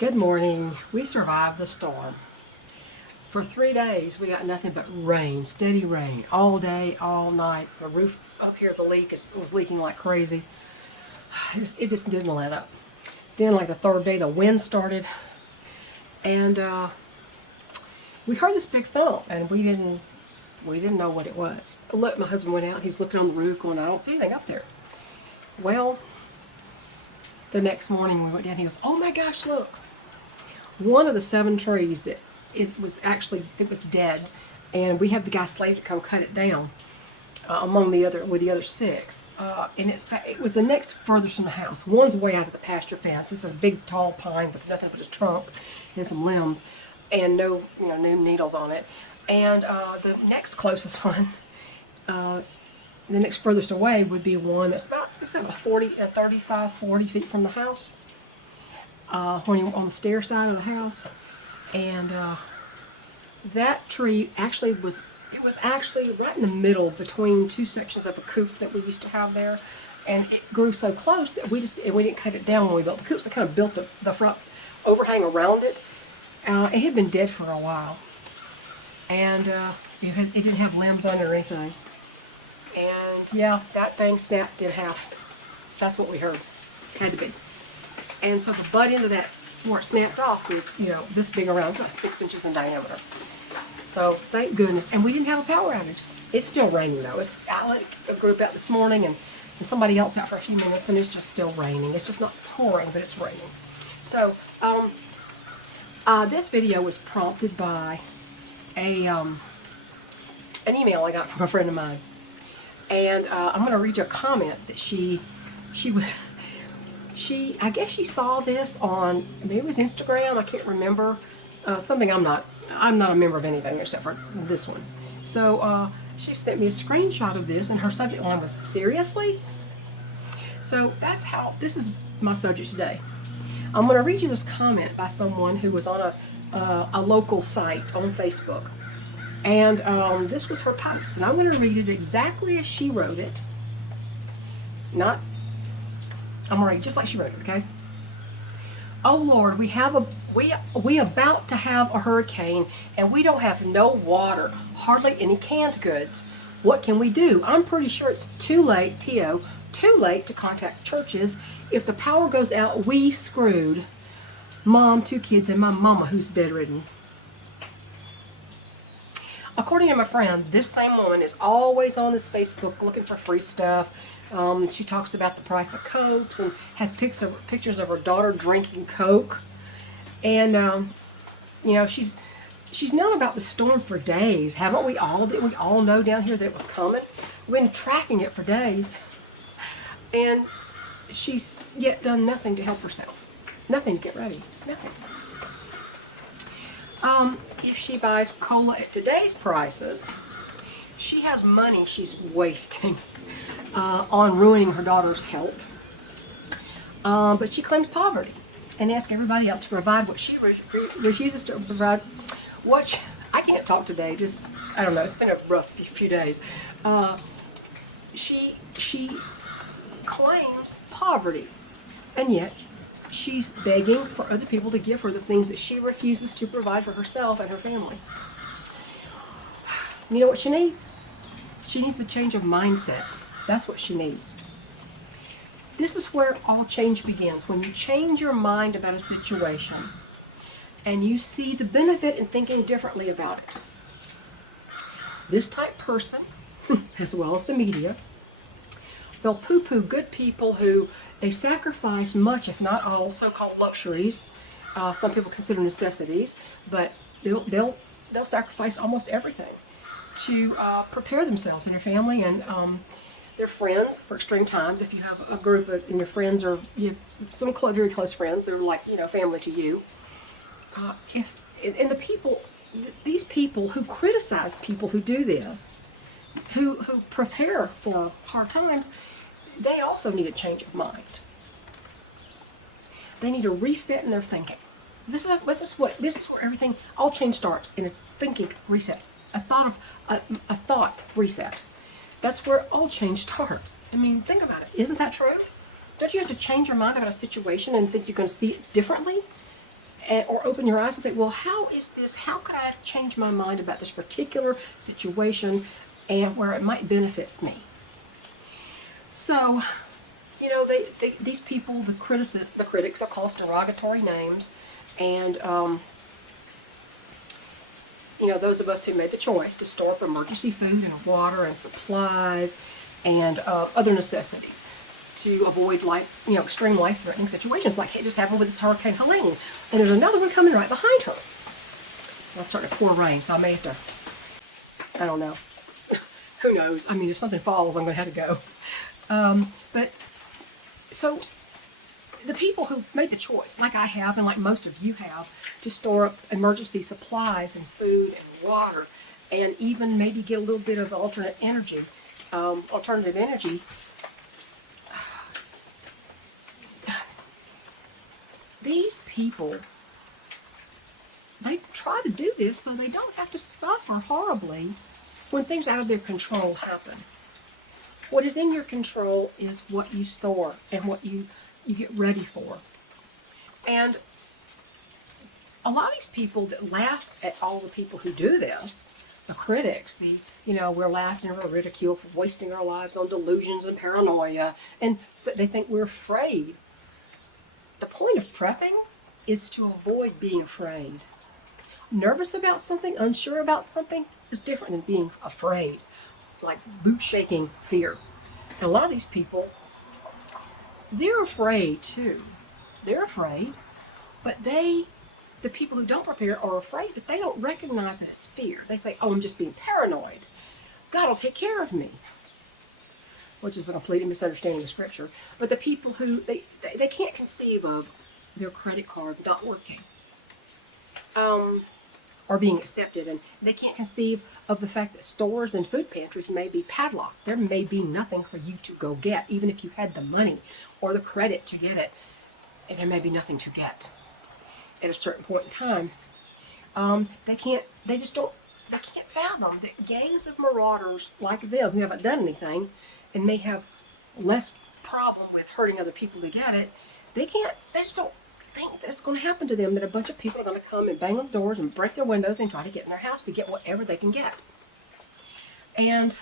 Good morning. We survived the storm. For 3 days, we got nothing but rain, steady rain, all day, all night. The roof up here, the leak was leaking like crazy. It just didn't let up. Then, like the third day, the wind started, and we heard this big thump, and we didn't know what it was. Look, my husband went out. He's looking on the roof, going, "I don't see anything up there." Well, the next morning we went down. He goes, "Oh my gosh, look! One of the 7 trees that was dead, and we had the guy slated to come cut it down with the other 6. And it was the next furthest from the house. One's way out of the pasture fence. It's a big tall pine with nothing but a trunk and some limbs, and no new needles on it. And the next closest one, the next furthest away would be one that's about 35, 40 feet from the house. When you're on the stair side of the house, and that tree was actually right in the middle between 2 sections of a coop that we used to have there, and it grew so close that we didn't cut it down when we built the coops. I kind of built the front overhang around it. It had been dead for a while, and it didn't have limbs on it or anything. And yeah, that thing snapped in half. That's what we heard. Had to be. And so the butt end of that, where it snapped off, is, this big around. It's about 6 inches in diameter. So thank goodness. And we didn't have a power outage. It's still raining though. I let a group out this morning and somebody else out for a few minutes, and it's just still raining. It's just not pouring, but it's raining. So this video was prompted by an email I got from a friend of mine. And I'm going to read you a comment that I guess she saw this on, maybe it was Instagram, I can't remember, something. I'm not a member of anything except for this one. So she sent me a screenshot of this, and her subject line was, "Seriously?" So this is my subject today. I'm going to read you this comment by someone who was on a local site on Facebook. And this was her post, and I'm going to read it exactly as she wrote it. I'm gonna read just like she wrote it, okay? "Oh Lord, we about to have a hurricane, and we don't have no water, hardly any canned goods. What can we do? I'm pretty sure it's too late, Tio, too late to contact churches. If the power goes out, we screwed. Mom, 2 kids, and my mama who's bedridden." According to my friend, this same woman is always on this Facebook looking for free stuff. She talks about the price of Cokes and has pictures of her daughter drinking Coke. And, she's known about the storm for days. Haven't we all? Didn't we all know down here that it was coming? We've been tracking it for days. And she's yet done nothing to help herself. Nothing to get ready. Nothing. If she buys cola at today's prices, she has money she's wasting on ruining her daughter's health. But she claims poverty and asks everybody else to provide what she refuses to provide. I can't talk today. I don't know. It's been a rough few days. She claims poverty, and yet she's begging for other people to give her the things that she refuses to provide for herself and her family. You know what she needs? She needs a change of mindset. That's what she needs. This is where all change begins. When you change your mind about a situation and you see the benefit in thinking differently about it. This type person, as well as the media, they'll poo-poo good people who they sacrifice much, if not all, so-called luxuries. Some people consider necessities, but they'll sacrifice almost everything to prepare themselves and their family and their friends for extreme times. If you have a group and your friends are some very close friends, they're like family to you. These people who criticize people who do this, who prepare for hard times, they also need a change of mind. They need a reset in their thinking. This is where everything, all change starts, in a thinking reset, a thought reset. That's where all change starts. I mean, think about it. Isn't that true? Don't you have to change your mind about a situation and think you're going to see it differently? or open your eyes and think, well, how is this? How could I change my mind about this particular situation and where it might benefit me? So, you know, these people, the critics, are called derogatory names, and you know, those of us who made the choice to store up emergency food and water and supplies and other necessities to avoid extreme life-threatening situations like it just happened with this Hurricane Helene. And there's another one coming right behind her. Well, it's starting to pour rain, so I may have to, I don't know. Who knows? I mean, if something falls, I'm going to have to go. But so the people who made the choice, like I have and like most of you have, to store up emergency supplies and food and water, and even maybe get a little bit of alternative energy, these people, they try to do this so they don't have to suffer horribly when things out of their control happen. What is in your control is what you store and what you get ready for. And a lot of these people that laugh at all the people who do this, the critics, we're laughed and we're ridiculed for wasting our lives on delusions and paranoia, and so they think we're afraid. The point of prepping is to avoid being afraid. Nervous about something, unsure about something is different than being afraid, like boot-shaking fear. And a lot of these people, they're afraid too. They're afraid, but the people who don't prepare are afraid, but they don't recognize it as fear. They say, oh, I'm just being paranoid. God will take care of me, which is a complete misunderstanding of Scripture. But the people who, they can't conceive of their credit card not working or being accepted, and they can't conceive of the fact that stores and food pantries may be padlocked. There may be nothing for you to go get, even if you had the money or the credit to get it, and there may be nothing to get at a certain point in time. They can't fathom that gangs of marauders like them who haven't done anything and may have less problem with hurting other people to get it, they just don't think that's going to happen to them, that a bunch of people are going to come and bang on doors and break their windows and try to get in their house to get whatever they can get. And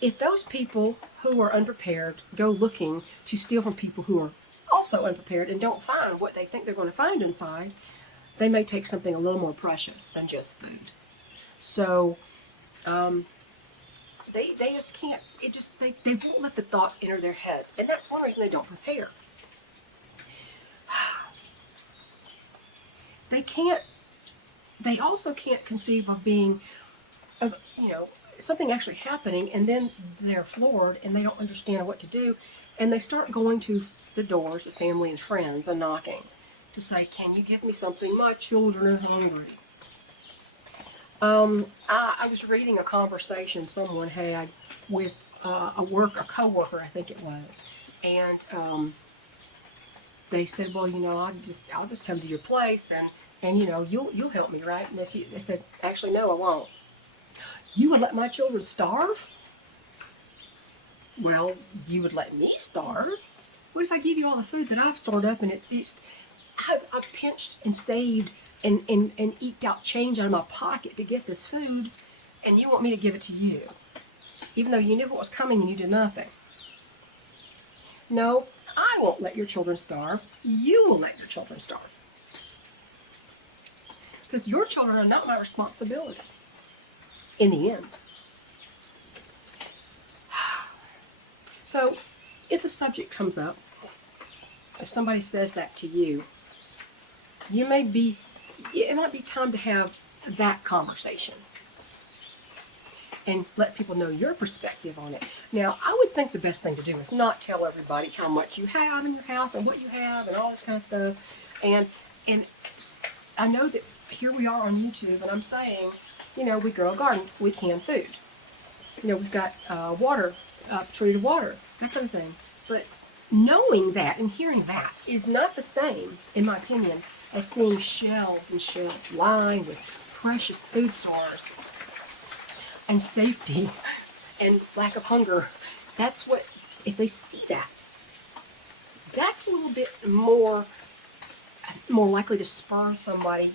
if those people who are unprepared go looking to steal from people who are also unprepared and don't find what they think they're going to find inside, they may take something a little more precious than just food. So they just can't, they won't let the thoughts enter their head. And that's one reason they don't prepare. They also can't conceive of something actually happening, and then they're floored and they don't understand what to do, and they start going to the doors of family and friends and knocking to say, can you give me something? My children are hungry. I was reading a conversation someone had with a coworker, I think it was, and they said, well, I'll just come to your place and you'll help me, right? And they said, actually, no, I won't. You would let my children starve? Well, you would let me starve? What if I give you all the food that I've stored up and I've pinched and saved and eked out change out of my pocket to get this food, and you want me to give it to you, even though you knew what was coming and you did nothing? No, I won't let your children starve. You will let your children starve. Because your children are not my responsibility in the end. So, if the subject comes up, if somebody says that to you, it might be time to have that conversation and let people know your perspective on it. Now, I would think the best thing to do is not tell everybody how much you have in your house and what you have and all this kind of stuff. And I know that here we are on YouTube, and I'm saying, we grow a garden, we can food. We've got water, treated water, that kind of thing. But knowing that and hearing that is not the same, in my opinion, as seeing shelves and shelves lined with precious food stores and safety and lack of hunger. That's what, if they see that, that's a little bit more more likely to spur somebody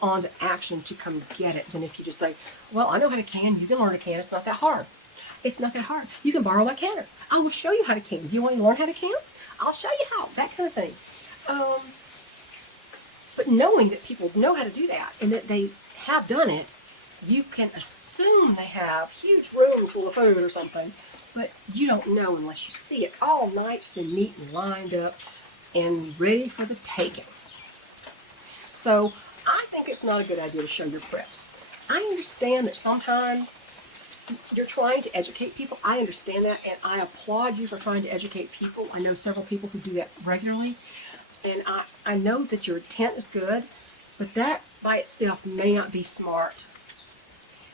on to action to come get it than if you just say, well, I know how to can. You can learn to can. It's not that hard. It's not that hard. You can borrow my canner. I will show you how to can. Do you want to learn how to can? I'll show you how. That kind of thing. But knowing that people know how to do that and that they have done it, you can assume they have huge rooms full of food or something, but you don't know unless you see it all nice and neat and lined up and ready for the taking. So I think it's not a good idea to show your preps. I understand that sometimes you're trying to educate people. I understand that, and I applaud you for trying to educate people. I know several people who do that regularly, and I know that your intent is good, but that by itself may not be smart,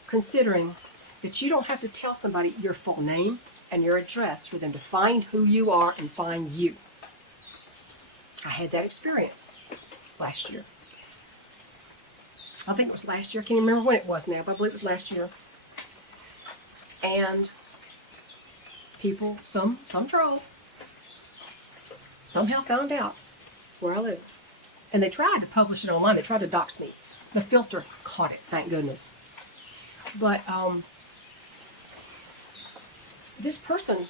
considering that you don't have to tell somebody your full name and your address for them to find who you are and find you. I had that experience last year. I think it was last year. I can't remember when it was now, but I believe it was last year. And people, some troll, somehow found out where I live. And they tried to publish it online. They tried to dox me. The filter caught it, thank goodness. But this person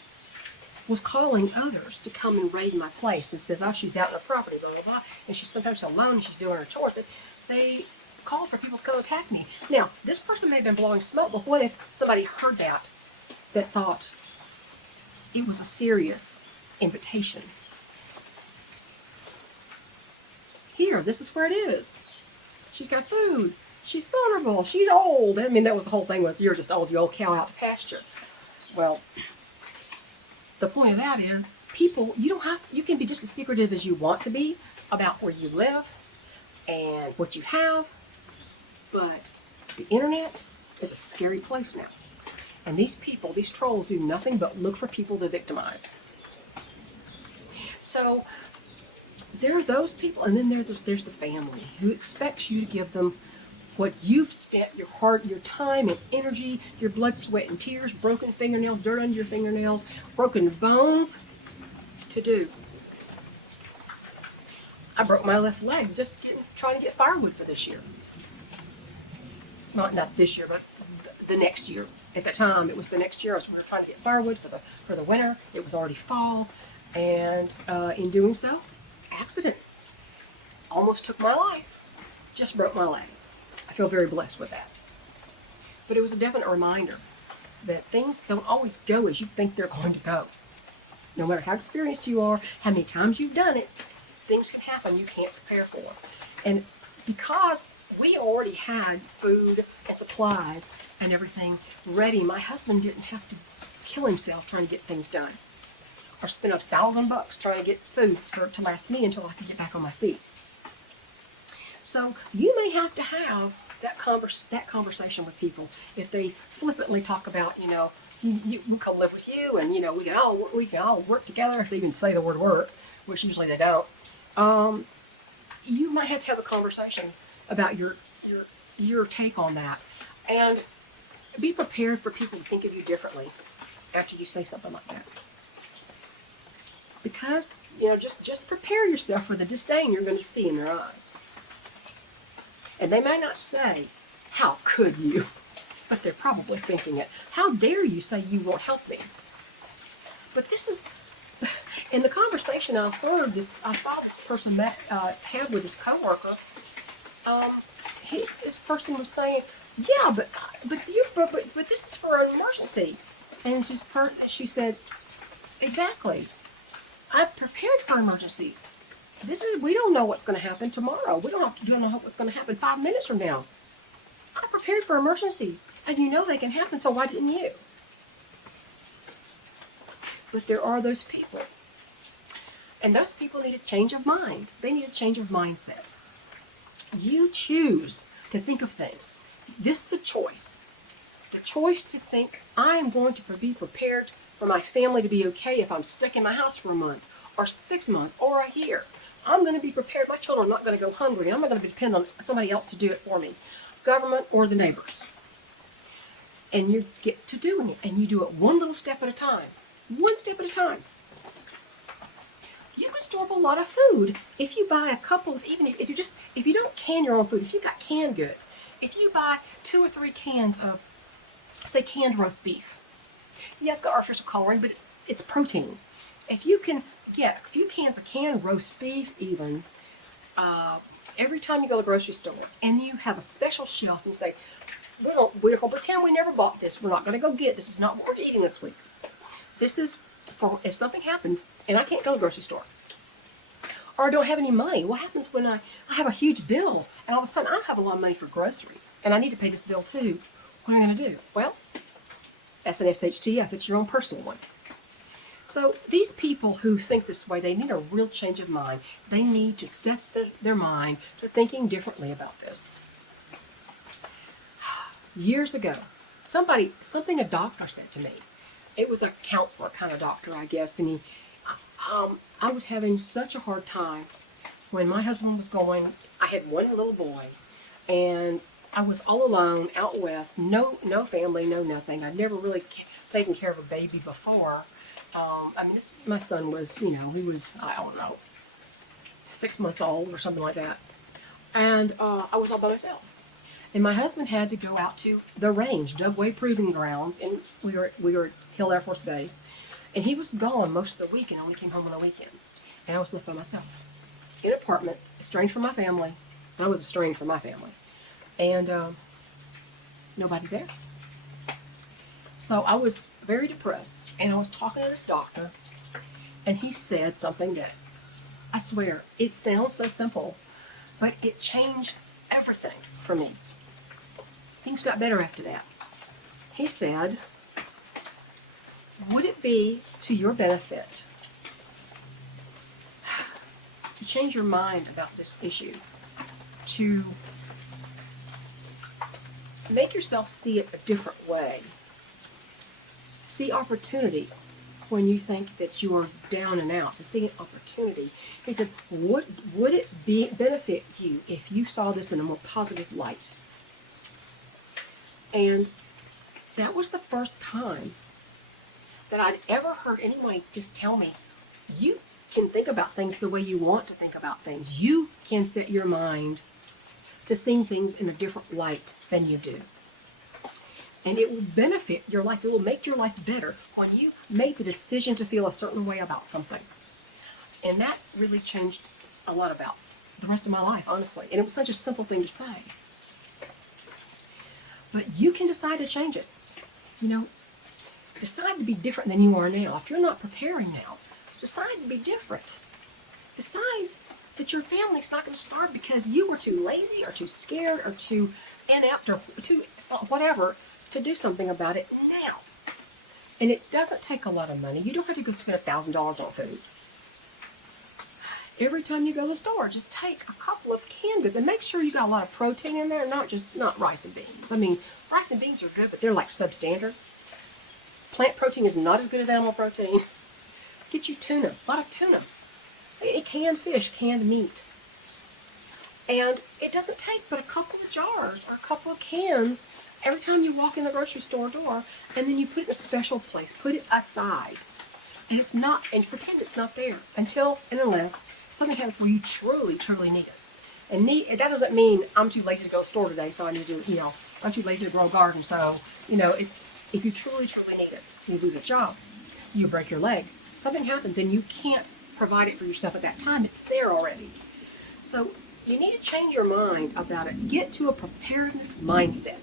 was calling others to come and raid my place and says, oh, she's out in her property, blah, blah, blah. And she's sometimes alone and she's doing her chores. And they call for people to come attack me. Now, this person may have been blowing smoke, but what if somebody heard that thought it was a serious invitation? Here, this is where it is. She's got food. She's vulnerable. She's old. I mean, that was the whole thing was, you're just old, you old cow out to pasture. Well, the point of that is, people, you can be just as secretive as you want to be about where you live and what you have, but the internet is a scary place now. And these people, these trolls, do nothing but look for people to victimize. So there are those people, and then there's the family who expects you to give them what you've spent your heart, your time and energy, your blood, sweat, and tears, broken fingernails, dirt under your fingernails, broken bones to do. I broke my left leg just trying to get firewood for this year. Not this year, but the next year. At the time, it was the next year. We were trying to get firewood for the winter. It was already fall, and in doing so, accident. Almost took my life. Just broke my leg. I feel very blessed with that. But it was a definite reminder that things don't always go as you think they're going to go. No matter how experienced you are, how many times you've done it, things can happen you can't prepare for. And because we already had food and supplies and everything ready, my husband didn't have to kill himself trying to get things done, or spend $1,000 trying to get food to last me until I could get back on my feet. So you may have to have that conversation with people if they flippantly talk about, we'll come live with you, and we can all work together, if they even say the word work, which usually they don't. You might have to have a conversation about your take on that, and be prepared for people to think of you differently after you say something like that. Because just prepare yourself for the disdain you're going to see in their eyes. And they may not say, "How could you?" but they're probably thinking it. How dare you say you won't help me? But this is, in the conversation I saw this person have with his coworker. This person was saying, "Yeah, but this is for an emergency," and she said, "Exactly. I've prepared for emergencies. We don't know what's going to happen tomorrow. We don't know what's going to happen 5 minutes from now. I prepared for emergencies, and they can happen, so why didn't you?" But there are those people, and those people need a change of mind. They need a change of mindset. You choose to think of things. This is a choice. The choice to think, I am going to be prepared for my family to be okay if I'm stuck in my house for a month, or 6 months, or a year. I'm going to be prepared. My children are not going to go hungry. I'm not going to depend on somebody else to do it for me, government or the neighbors. And you get to doing it, and you do it one little step at a time. One step at a time. You can store up a lot of food if you buy a couple of, even if you don't can your own food, if you've got canned goods, if you buy 2 or 3 cans of, say, canned roast beef. Yeah, it's got artificial coloring, but it's protein. If you can get a few cans of canned roast beef, even every time you go to the grocery store, and you have a special shelf, and you say, we're gonna pretend we never bought this. We're not gonna go get it. This is not what we're eating this week. This is for if something happens and I can't go to the grocery store, or I don't have any money. What happens when I have a huge bill and all of a sudden I don't have a lot of money for groceries and I need to pay this bill too? What am I going to do? Well, that's an SHTF. It's your own personal one. So these people who think this way, they need a real change of mind. They need to set their mind to thinking differently about this. Years ago, something a doctor said to me. It was a counselor kind of doctor, I guess, and I was having such a hard time when my husband was going. I had one little boy, and I was all alone out west, no family, no nothing. I'd never really taken care of a baby before. My son was, he was, I don't know, 6 months old or something like that, and I was all by myself. And my husband had to go out to the range, Dugway Proving Grounds, and we were at Hill Air Force Base, and he was gone most of the week and only came home on the weekends. And I was left by myself in an apartment, estranged from my family. I was estranged from my family, and nobody there. So I was very depressed, and I was talking to this doctor, and he said something that, I swear, it sounds so simple, but it changed everything for me. Things got better after that. He said, would it be to your benefit to change your mind about this issue, to make yourself see it a different way, see opportunity when you think that you are down and out, to see an opportunity? He said, would it benefit you if you saw this in a more positive light? And that was the first time that I'd ever heard anyone just tell me, you can think about things the way you want to think about things. You can set your mind to seeing things in a different light than you do. And it will benefit your life. It will make your life better when you make the decision to feel a certain way about something. And that really changed a lot about the rest of my life, honestly. And it was such a simple thing to say. But you can decide to change it. Decide to be different than you are now. If you're not preparing now, decide to be different. Decide that your family's not going to starve because you were too lazy or too scared or too inept or too whatever to do something about it now. And it doesn't take a lot of money. You don't have to go spend $1,000 on food. Every time you go to the store, just take a couple of canned goods and make sure you got a lot of protein in there, not rice and beans. I mean, rice and beans are good, but they're like substandard. Plant protein is not as good as animal protein. Get you tuna, a lot of tuna. Canned fish, canned meat. And it doesn't take but a couple of jars or a couple of cans every time you walk in the grocery store door, and then you put it in a special place, put it aside. And and pretend it's not there until and unless something happens where you truly, truly need it. And that doesn't mean I'm too lazy to go to the store today, so I need to, I'm too lazy to grow a garden, so, it's, if you truly, truly need it, you lose a job, you break your leg, something happens and you can't provide it for yourself at that time, it's there already. So you need to change your mind about it. Get to a preparedness mindset.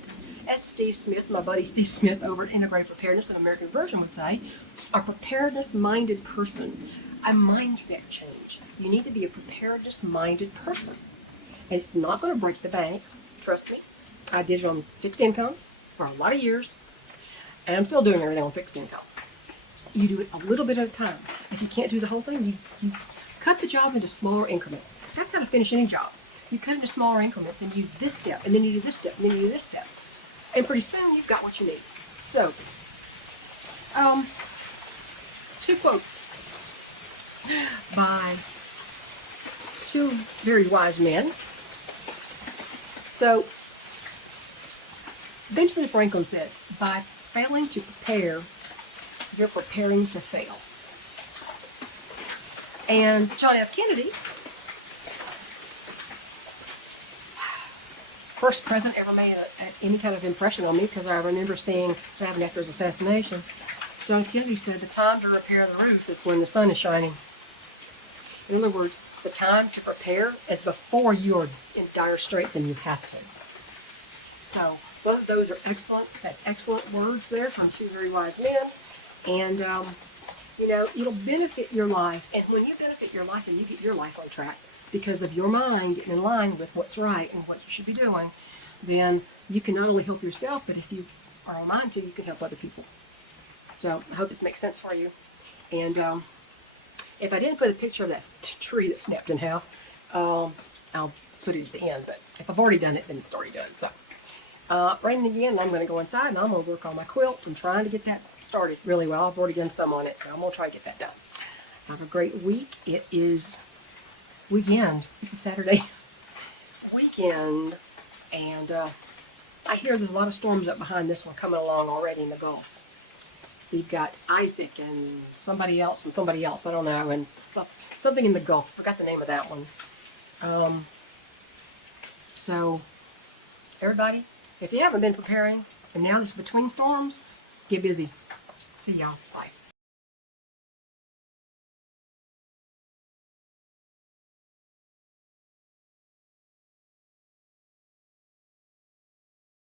As Steve Smith, my buddy Steve Smith over at Integrated Preparedness, an American version, would say, a preparedness-minded person, a mindset change. You need to be a preparedness-minded person. And it's not going to break the bank. Trust me. I did it on fixed income for a lot of years, and I'm still doing everything on fixed income. You do it a little bit at a time. If you can't do the whole thing, you cut the job into smaller increments. That's how to finish any job. You cut into smaller increments, and you do this step, and then you do this step, and then you do this step. And pretty soon, you've got what you need. So, 2 quotes by 2 very wise men. So, Benjamin Franklin said, by failing to prepare, you're preparing to fail. And John F. Kennedy, first president ever made any kind of impression on me, because I remember seeing what happened after his assassination. John F. Kennedy said the time to repair the roof is when the sun is shining. In other words, the time to prepare is before you are in dire straits and you have to. So both of those are excellent. That's excellent words there from two very wise men. And, you know, it'll benefit your life. And when you benefit your life and you get your life on track because of your mind getting in line with what's right and what you should be doing, then you can not only help yourself, but if you are aligned to, you can help other people. So I hope this makes sense for you. And if I didn't put a picture of that tree that snapped in half, I'll put it at the end. But if I've already done it, then it's already done. So raining again, I'm going to go inside and I'm going to work on my quilt. I'm trying to get that started really well. I've already done some on it, so I'm going to try to get that done. Have a great week. It is weekend. This is Saturday weekend. And I hear there's a lot of storms up behind this one coming along already in the Gulf. You've got Isaac and somebody else, I don't know, and something in the Gulf. I forgot the name of that one. So, everybody, if you haven't been preparing, and now this between storms, get busy. See y'all. Bye.